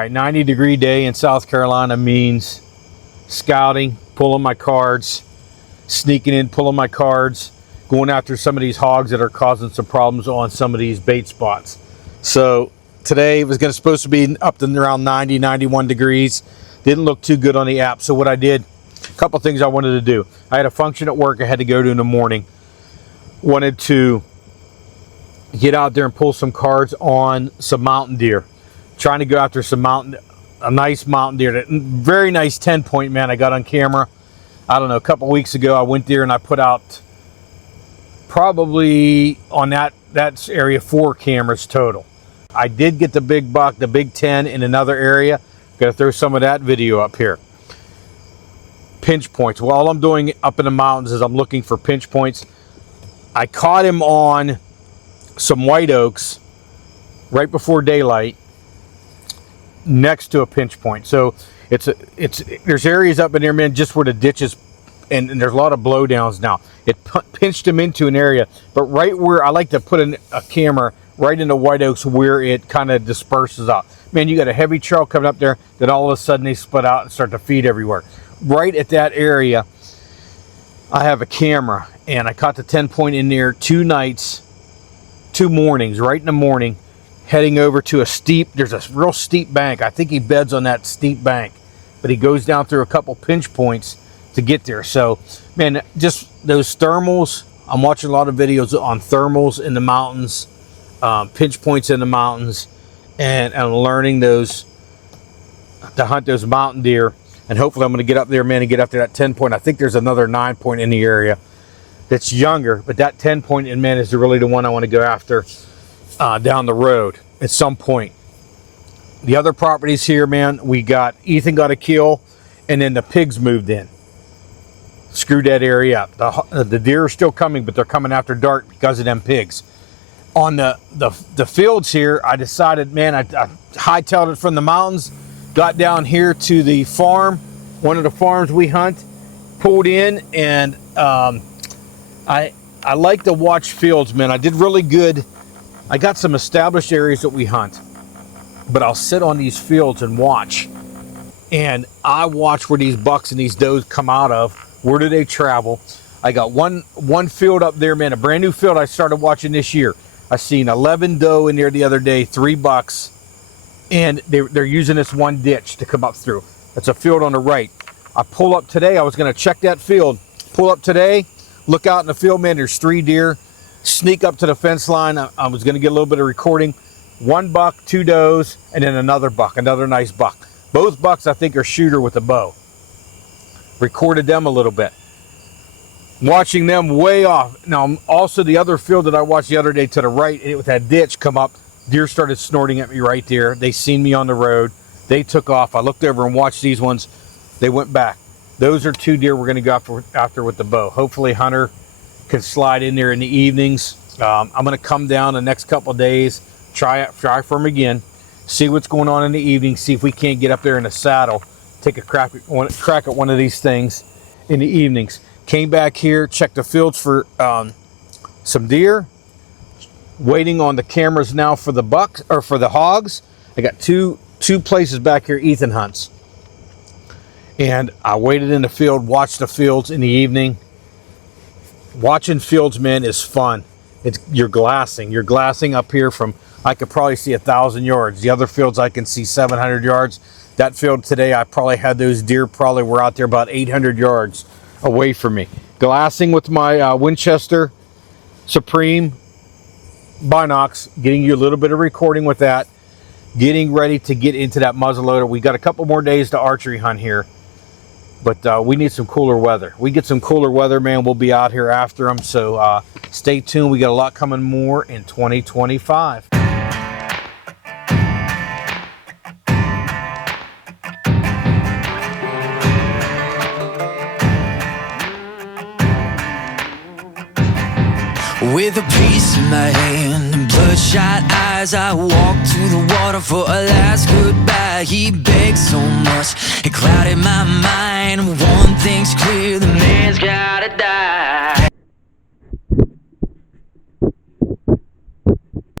right, 90-degree day in South Carolina means scouting, pulling my cards, sneaking in, pulling my cards, going after some of these hogs that are causing some problems on some of these bait spots. So today it was supposed to be up to around 90, 91 degrees. Didn't look too good on the app. So what I did, a couple things I wanted to do. I had a function at work I had to go to in the morning. Wanted to get out there and pull some cards on some mountain deer. Trying to go after a nice mountain deer. Very nice 10-point, man, I got on camera. I don't know, a couple weeks ago I went there and I put out probably on that area 4 cameras total. I did get the big buck, the big 10 in another area. Gotta throw some of that video up here. Pinch points. Well, all I'm doing up in the mountains is I'm looking for pinch points. I caught him on some white oaks right before daylight next to a pinch point. So there's areas up in there, man, just where the ditches and there's a lot of blowdowns now. It pinched him into an area, but right where I like to put a camera right into white oaks where it kind of disperses out. Man, you got a heavy trail coming up there, then all of a sudden they split out and start to feed everywhere. Right at that area, I have a camera and I caught the 10-point in there 2 nights, 2 mornings, right in the morning, heading over to there's a real steep bank. I think he beds on that steep bank, but he goes down through a couple pinch points to get there. So, man, just those thermals, I'm watching a lot of videos on thermals in the mountains, pinch points in the mountains, and learning to hunt those mountain deer. And hopefully I'm going to get up there, man, and get after that 10-point. I think there's another 9-point in the area that's younger, but that 10-point, and man, is really the one I want to go after down the road at some point. The other properties here, man, Ethan got a kill, and then the pigs moved in. Screwed that area up. The deer are still coming, but they're coming after dark because of them pigs. On the fields here, I decided, man, I hightailed it from the mountains, got down here to the farm, one of the farms we hunt, pulled in, and I like to watch fields, man. I did really good. I got some established areas that we hunt, but I'll sit on these fields and watch. And I watch where these bucks and these does come out of. Where do they travel? I got one field up there, man, a brand new field I started watching this year. I seen 11 doe in there the other day, 3 bucks, and they're using this one ditch to come up through. That's a field on the right. I pull up today. I was going to check that field. Pull up today, look out in the field, man, there's 3 deer. Sneak up to the fence line. I was going to get a little bit of recording. 1 buck, 2 does, and then another buck, another nice buck. Both bucks, I think, are shooter with a bow. Recorded them a little bit. Watching them way off. Now, also the other field that I watched the other day to the right, with that ditch come up, deer started snorting at me right there. They seen me on the road. They took off. I looked over and watched these ones. They went back. Those are 2 deer we're going to go after with the bow. Hopefully Hunter can slide in there in the evenings. I'm going to come down the next couple of days, try for him again, see what's going on in the evening, see if we can't get up there in the saddle, take a crack at one of these things in the evenings. Came back here, checked the fields for some deer. Waiting on the cameras now for the bucks or for the hogs. I got two places back here Ethan hunts. And I waited in the field, watched the fields in the evening. Watching fields, man, is fun. You're glassing. You're glassing up here from, I could probably see 1,000 yards. The other fields I can see 700 yards. That field today, I probably had those deer probably were out there about 800 yards away from me. Glassing with my Winchester Supreme binocs, getting you a little bit of recording with that. Getting ready to get into that muzzleloader. We got a couple more days to archery hunt here. But we need some cooler weather. We get some cooler weather, man, we'll be out here after them. So stay tuned. We got a lot coming more in 2025. With a piece in my hand and bloodshot eyes, I walked to the water for a last goodbye. He begged so much, it clouded my mind. One thing's clear, the man